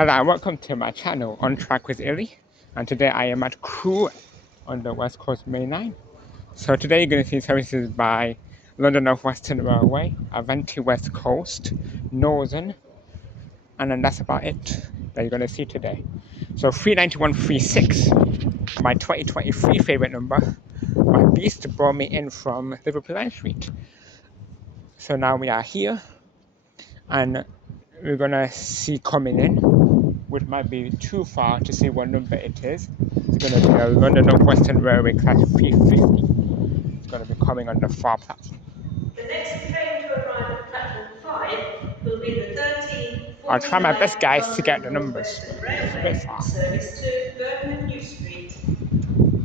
Hello and welcome to my channel On Track with Illy, and today I am at Crewe on the West Coast Main Line. So today you're going to see services by London NorthWestern Railway, Avanti West Coast, Northern, and then that's about it that you're going to see today. So 39136, my 2023 favourite number, my beast brought me in from Liverpool Line Street. So now we are here and we're going to see coming in, which might be too far to see what number it is. It's going to be a London NorthWestern Railway Class 350. It's going to be coming on the far platform. The next train to arrive at platform 5 will be the 1349 I'll try my best, guys, to get the numbers. Railway, It's a bit far. service to Birmingham New Street.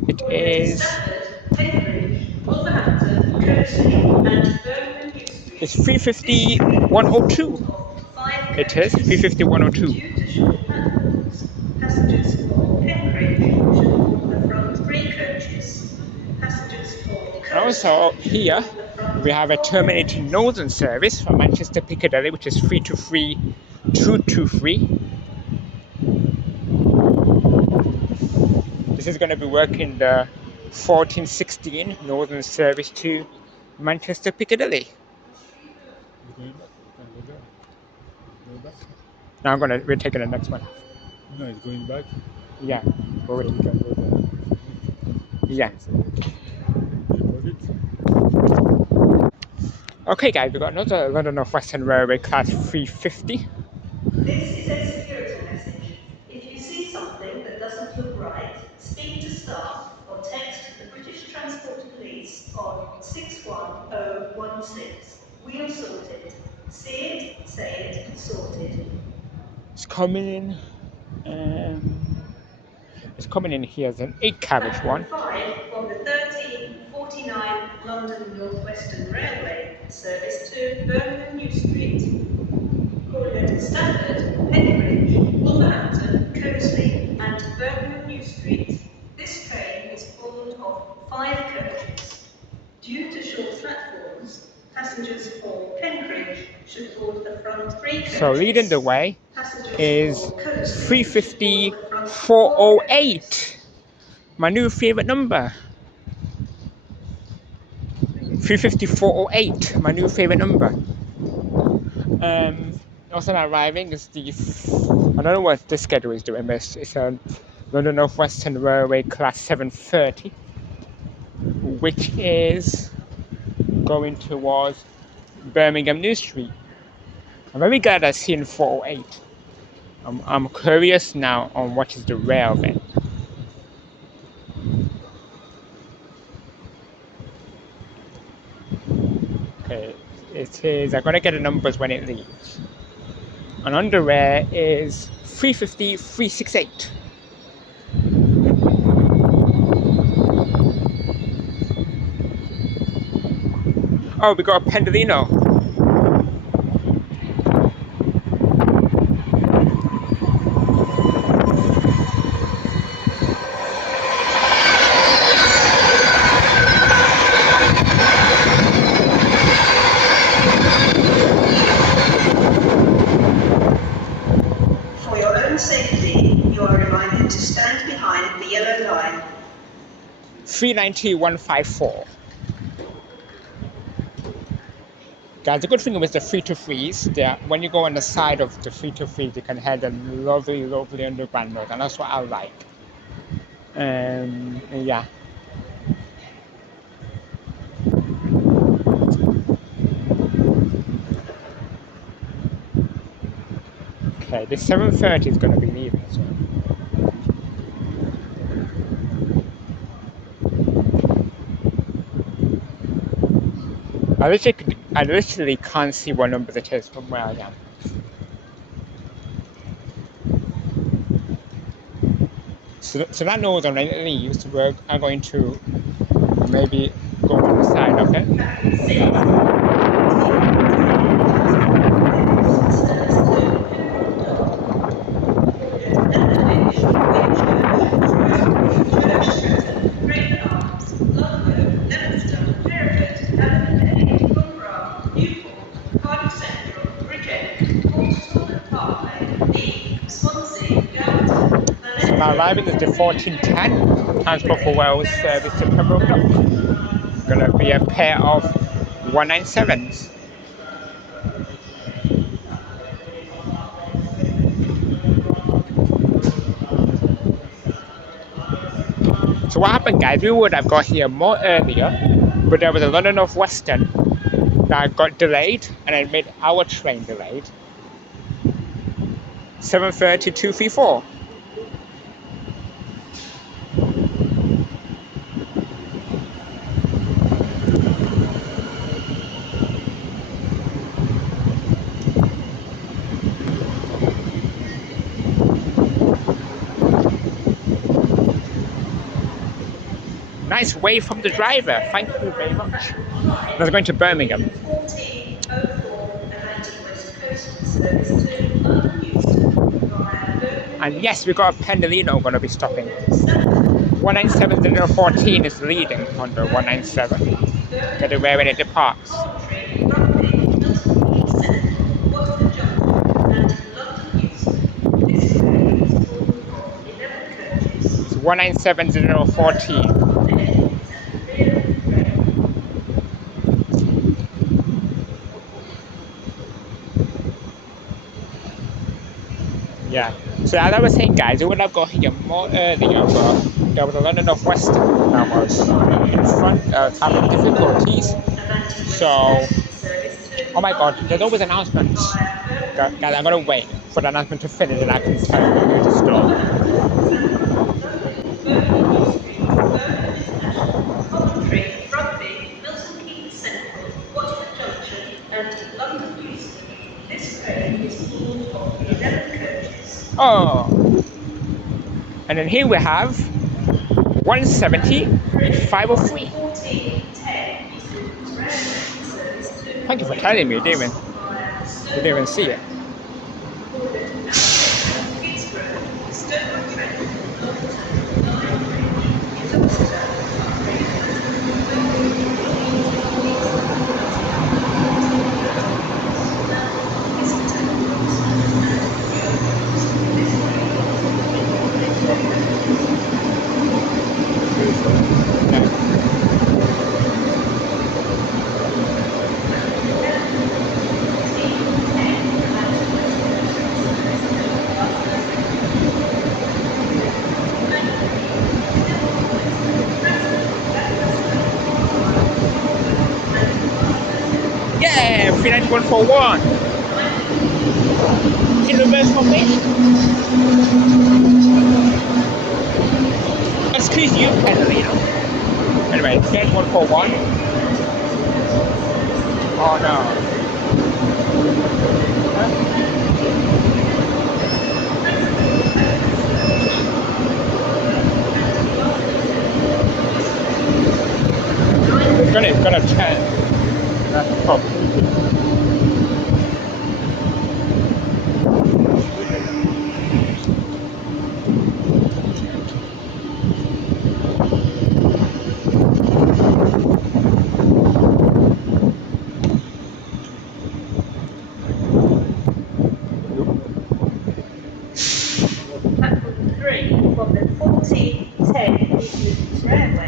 It is. Stafford, Henbridge, Wolverhampton, Courtesy, and Birmingham New Street. It's 350 102. It is 350 102. Due to short platforms, passengers for Henbridge should board the front 3 coaches. Passengers for And also here we have a terminating Northern service from Manchester Piccadilly, which is 323 223. This is going to be working the 1416 Northern service to Manchester Piccadilly. Now we're taking the next one. No, it's going back. Yeah. So we can go there. Yeah. You Okay, guys, we've got another London NorthWestern Railway Class 350. This is a security message. If you see something that doesn't look right, speak to staff or text the British Transport Police on 61016. We'll sort it. See it, say it, sorted. It's coming in. It's coming in here as an 8-carriage one. 5 on the 1349 London NorthWestern Railway, service to Birmingham New Street. Calling at Stafford, Henbridge, Wolverhampton, Coasley, and Birmingham New Street. This train is formed of 5 coaches. Due to short platforms, passengers for Henbridge should board the front 3 coaches. So leading the way is 350 408. My new favourite number. 350 408. My new favourite number. Also now arriving is the. I don't know what this schedule is doing, but it's a London NorthWestern Railway Class 730, which is going towards Birmingham New Street. I'm very glad I've seen 408. I'm curious now on what is the rail of it. Okay, it is. I'm gonna get the numbers when it leaves. And on the rail is 350 368. Oh, we got a Pendolino. For your own safety, you are reminded to stand behind the yellow line. 390 154. Guys, the good thing with the 323s, that when you go on the side of the 323s, you can hear the lovely, lovely underground noise, and that's what I like. Yeah. Okay, the 730 is going to be leaving as well. I literally can't see what number it is from where I am. So that knows when it leaves, we're going to maybe go on the side of it. Now arriving is the 1410 Transport for Wales service to Pembroke Dock. Gonna be a pair of 197s. So what happened, guys, we would have got here more earlier, but there was a London NorthWestern that got delayed and it made our train delayed. 7:30 234. Nice wave from the driver, thank you very much. I was going to Birmingham. 1404 Avanti West Coast service to London Euston via Birmingham. And yes, we got a Pendolino going to be stopping. 197014 is leading on the 197. Get away when it departs. It's 197014. Yeah. So as I was saying, guys, we would have got here more earlier, but there was a London NorthWestern that was in front, having difficulties. So, oh my God, there's always announcements. Guys, I'm gonna wait for the announcement to finish, and I can tell you where to stop. Oh, and then here we have 170 503. Thank you for telling me, David. You didn't even see it. Yeah, 39141. In reverse formation. Excuse you, Pendolino. Anyway, 39141. Oh no. It's gonna turn. That's the problem.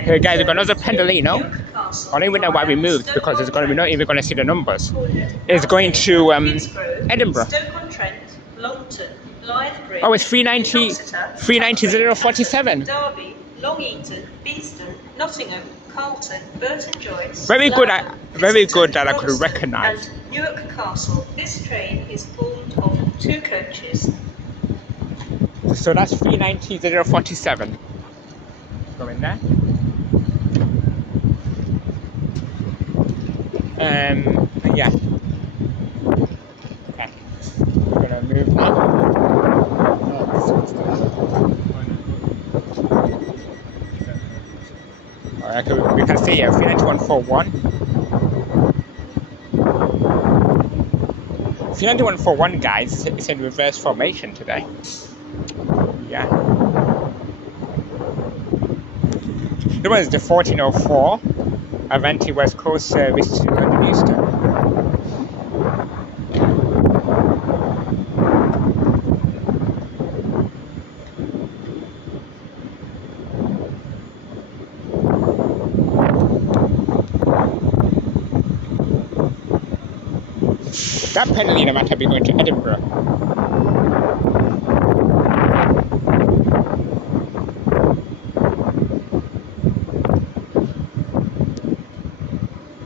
Hey guys, we've got another Pendolino. I don't even know why we moved because it's we're not even going to see the numbers. It's going to Edinburgh. Oh, it's 390,047. Derby, Long Eaton, Beeston, Nottingham, Carlton, Burton Joyce. Very good that I could recognise. And Newark Castle. This train is formed of 2 coaches. So that's 390,047. Go in there. Yeah. Okay. We're gonna move now. Alright, we can see here 39141. 39141, guys, it's in reverse formation today. Yeah. The one is the 1404 Avanti West Coast service to London Euston. That Pendolino might have been going to Edinburgh.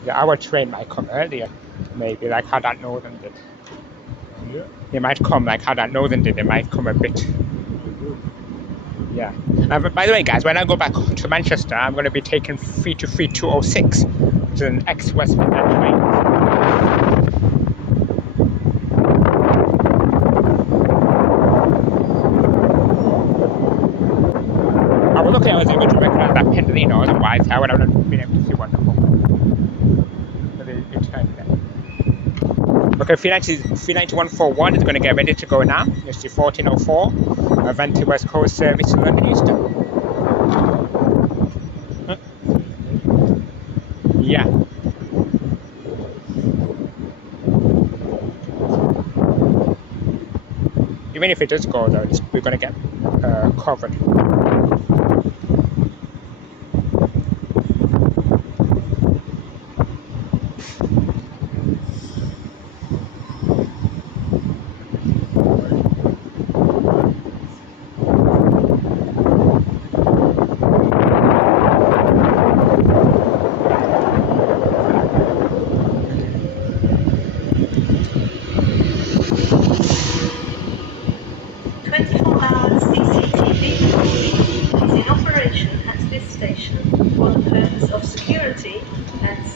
Yeah, our train might come earlier, maybe, like how that Northern did. Yeah. It might come like how that Northern did, it might come a bit. Yeah. But by the way, guys, when I go back to Manchester, I'm going to be taking 323-206, which is an ex-West Midland train. I was lucky I was able to recognize that Pendolino, otherwise I would have not been able to see one home. But it turned there. Okay, 39141 is going to get ready to go now. It's the 1404 Avanti West Coast service to London Euston. Huh? Yeah. Even if it does go though, we're going to get covered.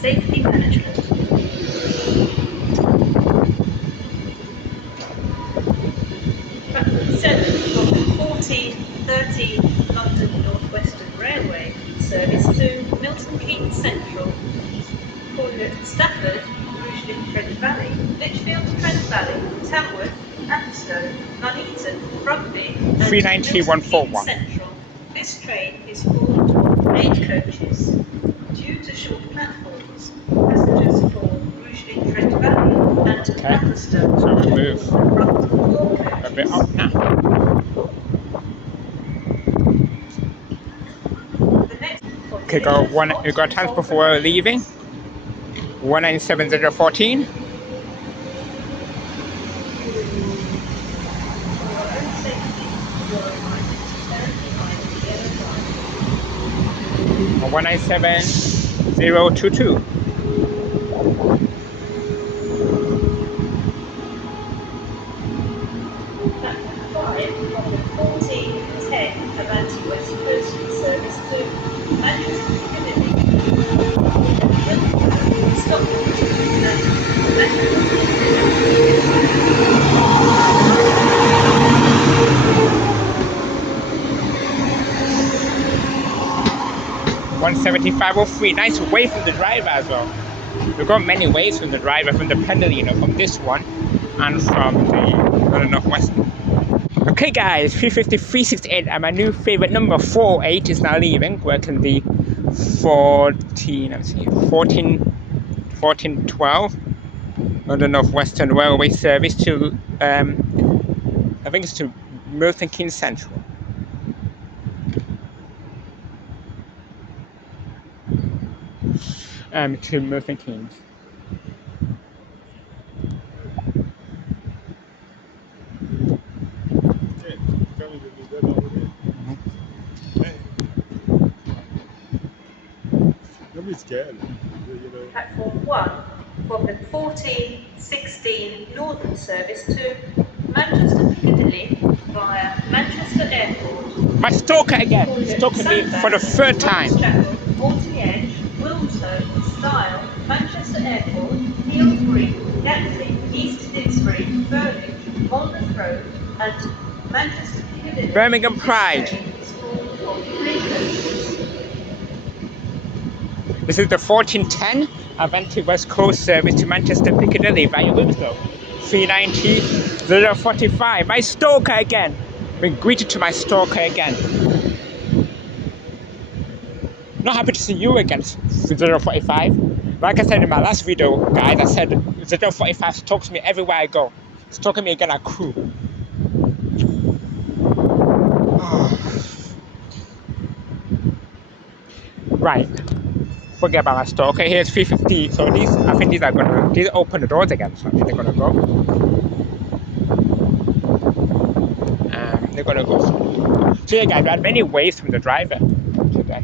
Safety management. Platform 7 of the 1413 London NorthWestern Railway service to Milton Keynes Central, Cornwall, Stafford, Rugeley, Trent Valley, Lichfield, Trent Valley, Tamworth, Atherstone, Nuneaton, Rugby, and 39141. Central. This train is formed of 8 coaches. Due to short platforms, passengers for Rugeley, Trent Valley and Atherstone so we move a bit up now. Okay, we got time before we're leaving. 197014. Or 197022. Avanti West Coast service to Manchester, One 7503. Nice way from the driver as well. We've got many ways from the driver, from the Pendolino, from this one, and from the NorthWestern. Okay guys, 350, 368, and my new favorite number, 48, is now leaving, working the 1412 on the NorthWestern Railway service to, I think it's to Milton Keynes Central. To Milton Keynes. Platform 1 from the 1416 Northern service to Manchester Piccadilly via Manchester Airport. My stalker again, stalking me for the third time. Hornsey Edge, Wilmslow, Stile, Manchester Airport, Neil Green, Gatley, East Didsbury, Burnage, Monmouth Road, and Manchester Piccadilly. Birmingham Pride. This is the 1410 Avanti West Coast service to Manchester Piccadilly via Wilmslow. 390-045. My stalker again. Been greeted to my stalker again. Not happy to see you again, 045. Like I said in my last video, guys, I said 045 stalks me everywhere I go. Stalking me again at Crewe. Right. Forget about my store. Okay, here's 350. So I think these open the doors again. So I think they're gonna go. They're gonna go. So yeah, guys, we had many waves from the driver today.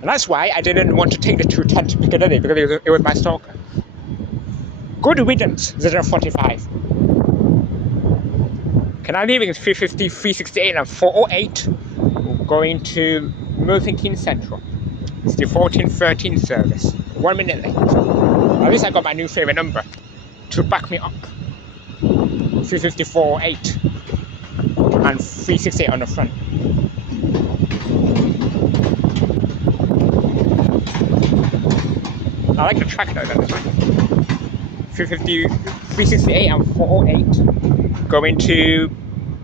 And that's why I didn't want to take the 210 to Piccadilly, because it was my stalker. Good riddance, 045. Okay, now leaving is 350, 368 and 408. Going to Milton Keynes Central. It's the 1413 service. 1 minute late. At least I got my new favourite number to back me up. 354.8 and 368 on the front. I like the track though, that's fine. 350, 368 and 408 going to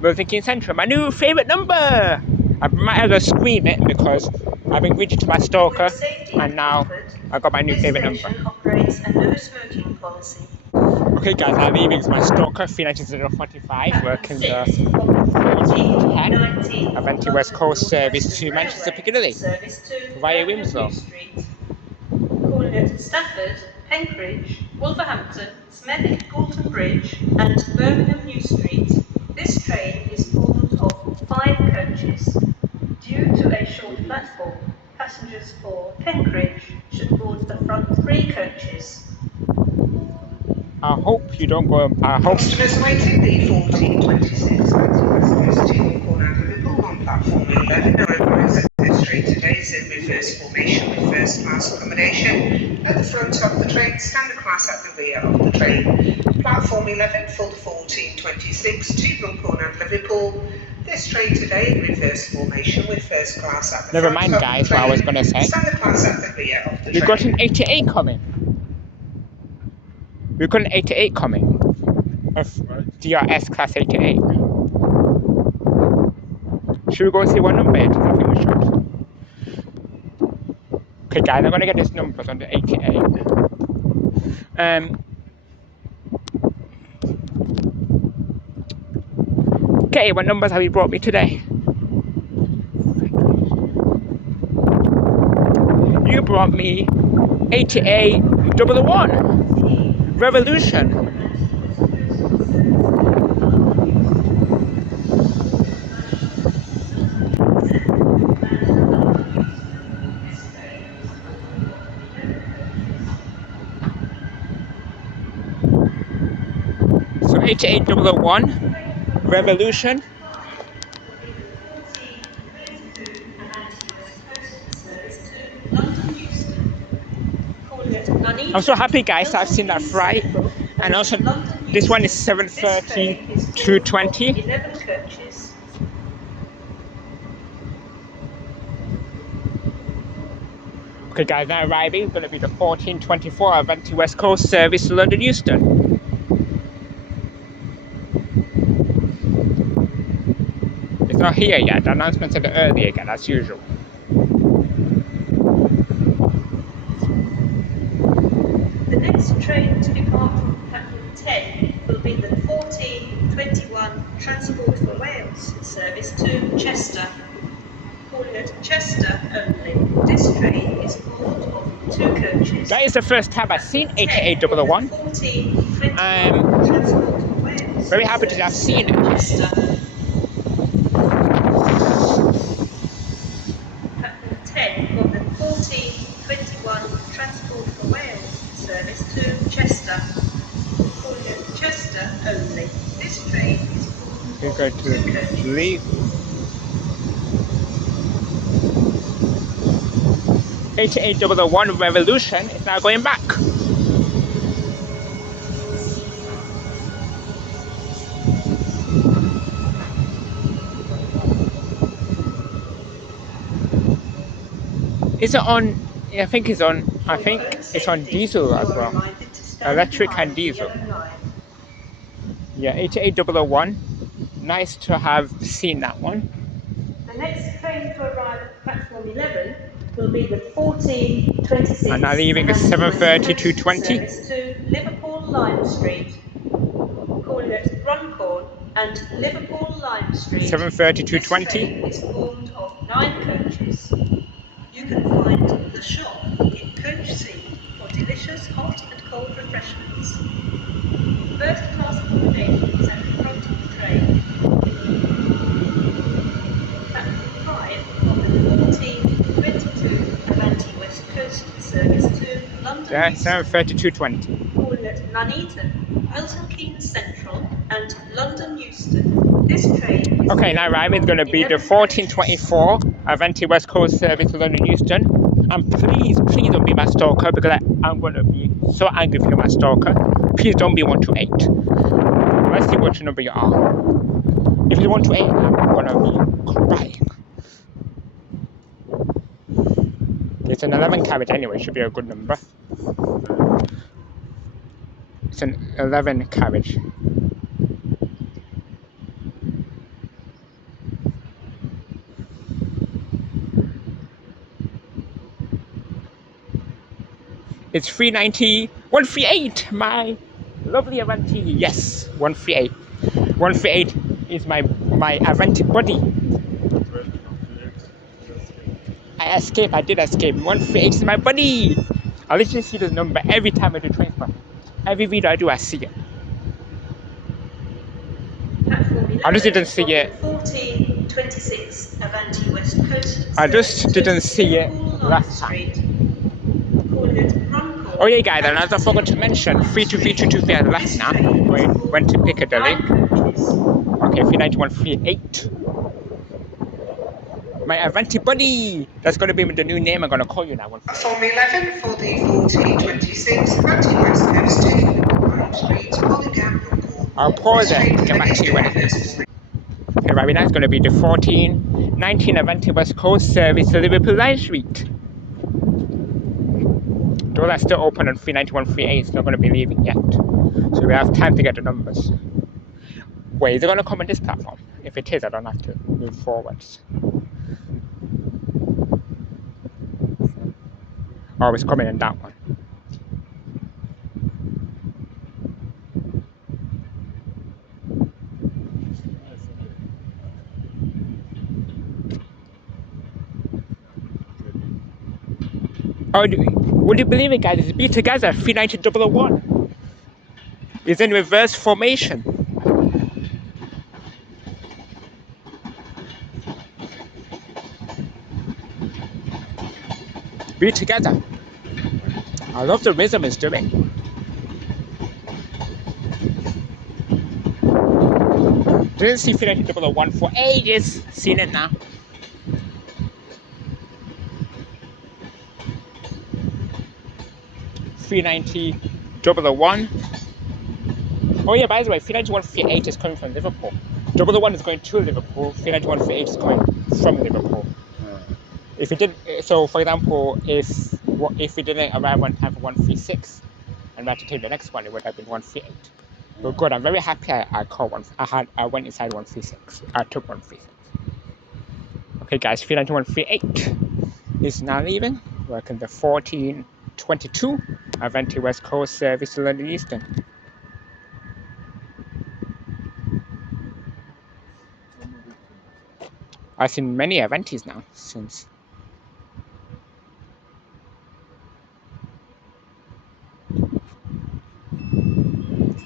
Milton Keynes Central. My new favourite number! I might have to scream it because I've been greeted to my stalker and now I got my new favourite number. Operates a no smoking policy. Okay guys, now leaving is my stalker 390045 working the 1410 Avanti West Coast service to Manchester Piccadilly via Winslow. Calling at Stafford, Penkridge, Wolverhampton, Smethwick, Gorton Bridge and Birmingham New Street. This train is formed of 5 coaches. Due to a short platform, passengers for Penkridge should board the front 3 coaches. I hope you don't go. I hope. Customers waiting the 1426 West corner of Liverpool on platform 11 are advised that this train today is in reverse formation with first class accommodation at the front of the train, standard class at the rear of the train. Platform 11 full to 1426 to Liverpool and Liverpool. This train today in reverse formation with first class at the Never front mind, of guys. the train, What I was gonna say. standard class at the rear of the We train. got an 88 coming. We got an 88 coming. Of DRS class 88. Should we go see what number it is? I think we should. Okay guys, I'm gonna get this numbers on the 88. Okay, what numbers have you brought me today? You brought me 8811 Revolution. So 8811 Revolution. I'm so happy guys, I've seen that flight. And also this one is 7:30 to 20. 11 coaches. Okay guys, now arriving is going to be the 1424 Avanti West Coast service to London Euston. It's not here yet, the announcement's a bit early again as usual. The next train to depart from platform 10 will be the 1421 Transport for Wales service to Chester. Calling at Chester only. This train is formed of 2 coaches. That is the first time I've seen 8811. Transport for Wales. Very happy to have seen it. Chester. Platform 10 of the 1421 Transport for Wales service to Chester. Calling at Chester only. This train is formed We're of going 2 to coaches. leave. 8811 Revolution is now going back. Is it on? I think it's on. I think it's on diesel as well. Electric and diesel. Yeah, 8811. Nice to have seen that one. The next train to arrive at platform 11 will be the 1426. And now leaving at 7:30 to 20. Service to Liverpool Lime Street. Calling at Runcorn and Liverpool Lime Street. 7:30 to This 20. train is formed of 9 coaches. You can find the shop in Coach C for delicious hot and cold refreshments. First class accommodation is at the front of the train. Platform 5 of the 1422 Avanti West Coast service to London. Yeah, Euston, 7:32:20. calling at Nuneaton, Milton Keynes Central and London Euston. This train is Okay, now arrival is going to be the 1424 Avanti West Coast service to London Euston. And please don't be my stalker, because I'm going to be so angry if you're my stalker. Please don't be 128. Let's see which number you are. If it's 128, I'm going to be crying. It's an 11 carriage anyway, should be a good number. It's an 11 carriage. It's 390, 138, my lovely Avanti. Yes, 138. 138 is my Avanti buddy. I did escape. 138 is my buddy. I literally see this number every time I do transfer. Every video I do, I see it. I just didn't see it. 1426 Avanti West Coast. I just didn't see it last time. Oh yeah, guys, and as I forgot to mention, 323223 at the left now. Went to Piccadilly. Okay, 39138. My Avanti buddy! That's going to be the new name I'm going to call you now. Platform 11 for the 1426 Avanti West Coast to Liverpool Street, Polygam, I'll pause it and get back to you when it is. Okay, right now it's going to be the 1419 Avanti West Coast service to Liverpool Line Street. Doors are still open on 39138, it's not going to be leaving yet. So we have time to get the numbers. Wait, is it going to come on this platform? If it is, I don't have to move forwards. Oh, it's coming in that one. Oh, would you believe it, guys? It's Be Together 39001. It's in reverse formation. Be Together. I love the rhythm it's doing. Didn't see 39001 for ages. Seen it now. $390,001. Oh yeah, by the way, 39138 is coming from Liverpool. 001 is going to Liverpool. 39138 is coming from Liverpool. If it did, so for example, if we didn't arrive on time for 136, and we had to take the next one, it would have been 138. But good, I'm very happy I called one. I went inside 136. I took 136. Okay, guys, 39138 is now leaving. Working the 1422 Avanti West Coast service to London Euston. I've seen many Avantis now since.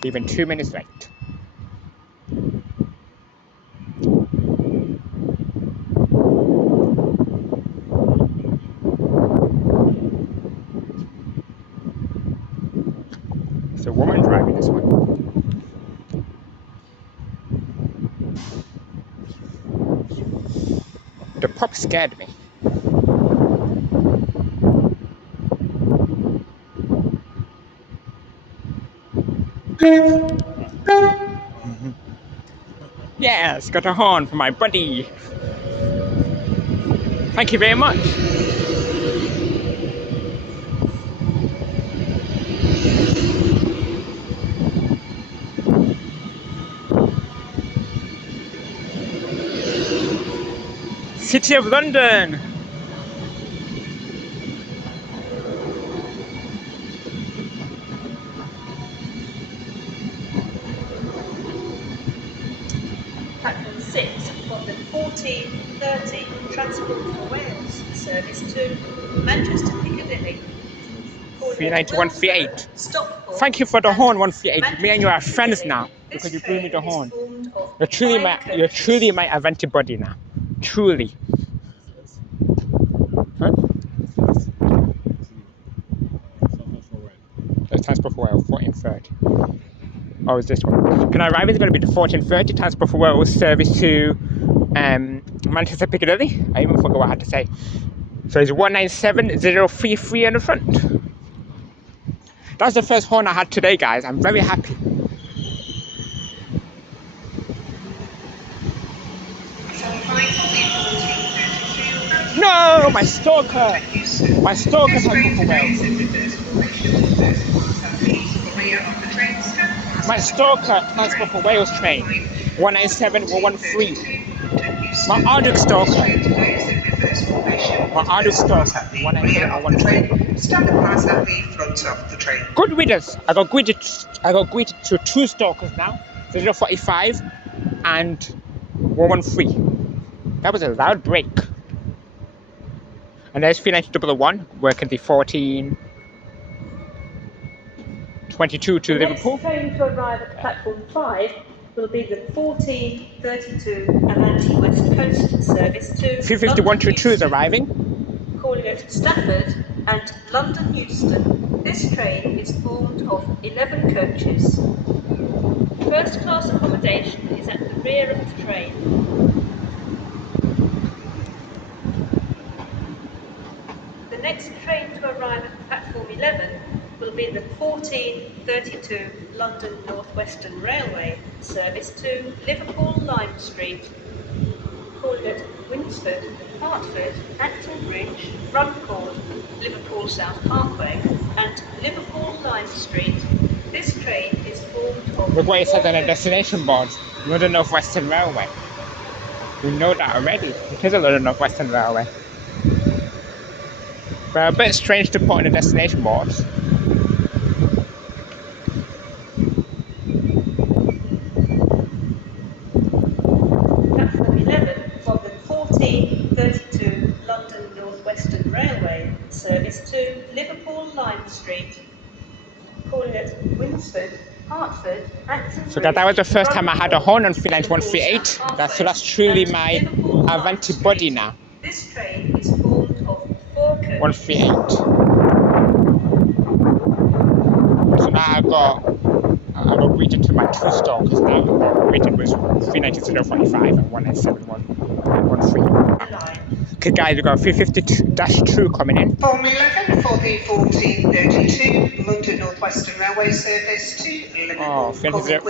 Even 2 minutes late. It's a woman driving this one. The pop scared me. Yes, got a horn for my buddy. Thank you very much. City of London. platform 6 from the 14:30 Transport for Wales service to Manchester Piccadilly. 391, 38. Stockport. Thank you for the and horn, 138. Me and you are Manchester friends Piccadilly. now This because you blew me train the is horn. formed of You're truly 5 you're coaches. truly my Avanti buddy now. Truly. Huh? The Transport for Wales, 1430. Oh, is this one? Can I arrive? It's going to be the 1430 Transport for Wales service to Manchester Piccadilly. I even forgot what I had to say. So it's 197033 on the front. That's the first horn I had today, guys. I'm very happy. No, my stalker! My stalker Transport for Wales. My stalker Transport for Wales train. 197113. My Arduk stalker. My Arduk stalker. 197113. Stand apart at the front of the train. Good riddance. I got greeted to two stalkers now. 045 and 113. That was a loud break. And there's 39011 working the 1422 to Liverpool. The next train to arrive at platform 5 will be the 14:32 Avanti West Coast service to 35122 is arriving. calling at Stafford and London Euston. This train is formed of 11 coaches. First class accommodation is at the rear of the train. The next train to arrive at platform 11 will be the 14:32 London Northwestern Railway service to Liverpool Lime Street. Calling at Winsford, Hertford, Acton Bridge, Runcorn, Liverpool South Parkway and Liverpool Lime Street. This train is formed of... Look what it says on the destination board. London Northwestern Railway. We know that already. It is a London Northwestern Railway. But a bit strange to put on the destination boards. Platform 11 from the 14:32 London Northwestern Railway service to Liverpool Lime Street. Calling at Winsford, Hertford, Acton. So that was the first time I had a horn on 39138. That's truly my Avanti buddy now. This train is formed of 4 coaches. 138. So now I got greeted to my two stalkers now. Greeted was 39045 and 197113. Okay guys, we've got 350-2 coming in. Form 11 for the 14:32 London Northwestern Railway service to Liverpool, Winsford,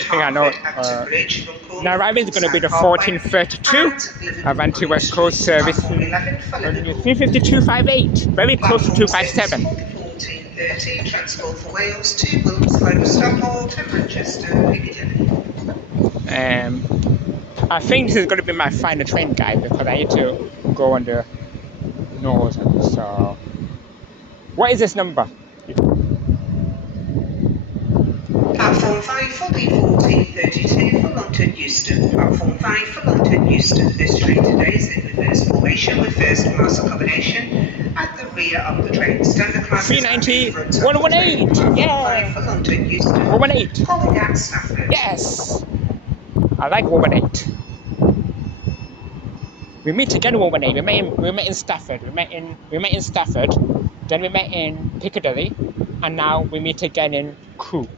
Hertford, Acton Bridge, Runcorn. Now arriving is going to be the 14:32 Avanti West Coast service. 352.58, very close to 257. 14:30 Transport for Wales to Wilmslow, Stockport and Manchester Piccadilly. I think this is going to be my final train, guys, because I need to go on the nose. So, what is this number? Platform 5 for the 14:32 for London Euston. Platform 5 for London Euston. This train today is in reverse formation with first class accommodation at the rear of the train. Standard class 390, 118, yeah! 5 for London Euston. 118. Calling at Stafford. Yes! I like 118. We meet again 118. We met in Stafford. We met in Stafford. Then we met in Piccadilly, and now we meet again in Crewe.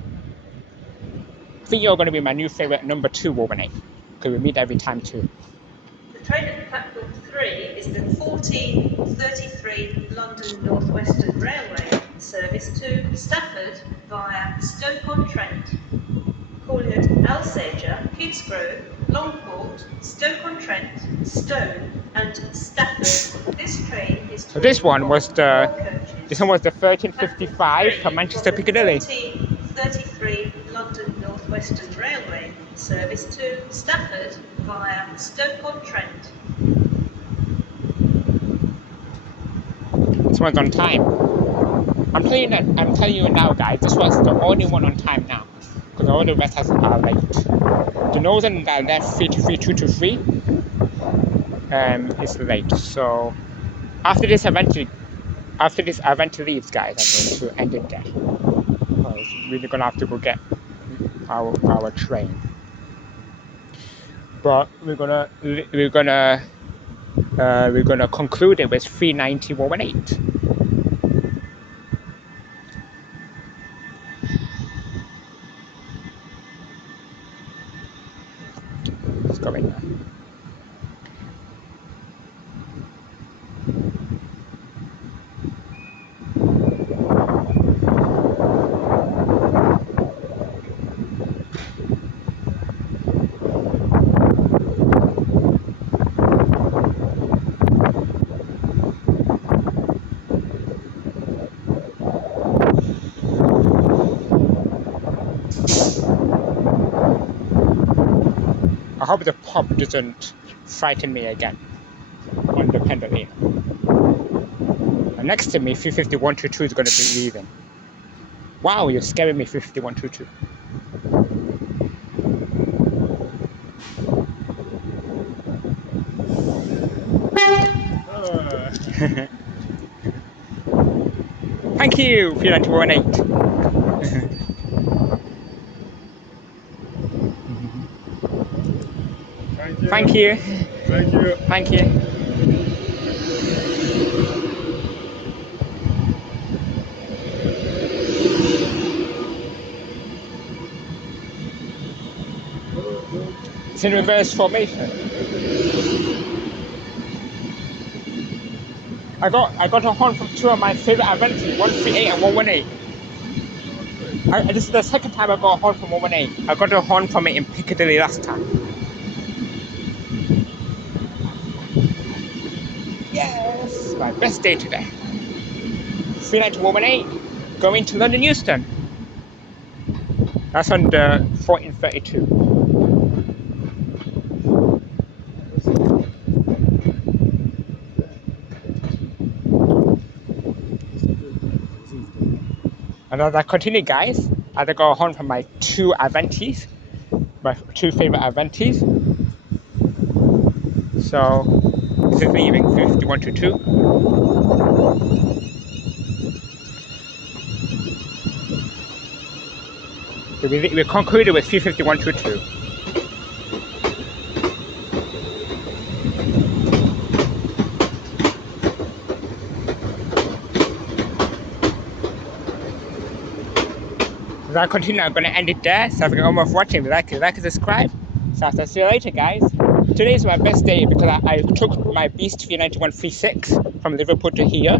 I think you're going to be my new favourite number 2 118, because we meet every time too. The train at platform 3 is the 14:33 London Northwestern Railway service to Stafford via Stoke-on-Trent. Calling at Alsager, Kidsgrove, Longport, Stoke-on-Trent, Stone and Stafford. This train is... So this one was the 1355 from Manchester Piccadilly. 14:33 London Northwestern Railway service to Stafford via Stoke-on-Trent. This one's on time. I'm telling you now, guys. This one's the only one on time now. because all the rest are late. The Northern that left 32323 is late. So after this Avanti leaves, guys, I'm going to end it there. Because we're gonna have to go get our train. But we're gonna conclude it with 390.18. Let's go in there. I hope the pop doesn't frighten me again on the Pendolino. And next to me, 35122 is going to be leaving. Wow, you're scaring me, 35122. Thank you, 391.8. Thank you. Thank you. Thank you. Thank you. It's in reverse formation. I got a horn from two of my favorite Avanti, 138 and 118. This is the second time I got a horn from 118. I got a horn from it in Piccadilly last time. Yes! My best day today. 390 118, going to London Euston. That's on the 1432. And as I continue, guys, as I go home from my two Avantis, my two favorite Avantis. So this is leaving 5122. We concluded with 35122. As I continue, I'm going to end it there. So if you're almost watching, like and subscribe. So I'll see you later, guys. Today is my best day because I took my Beast 39136 from Liverpool to here.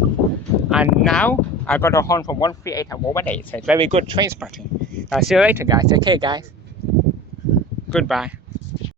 And now I got a horn from 138 and 118. So it's very good train spotting. I'll see you later, guys. Okay, guys. Goodbye.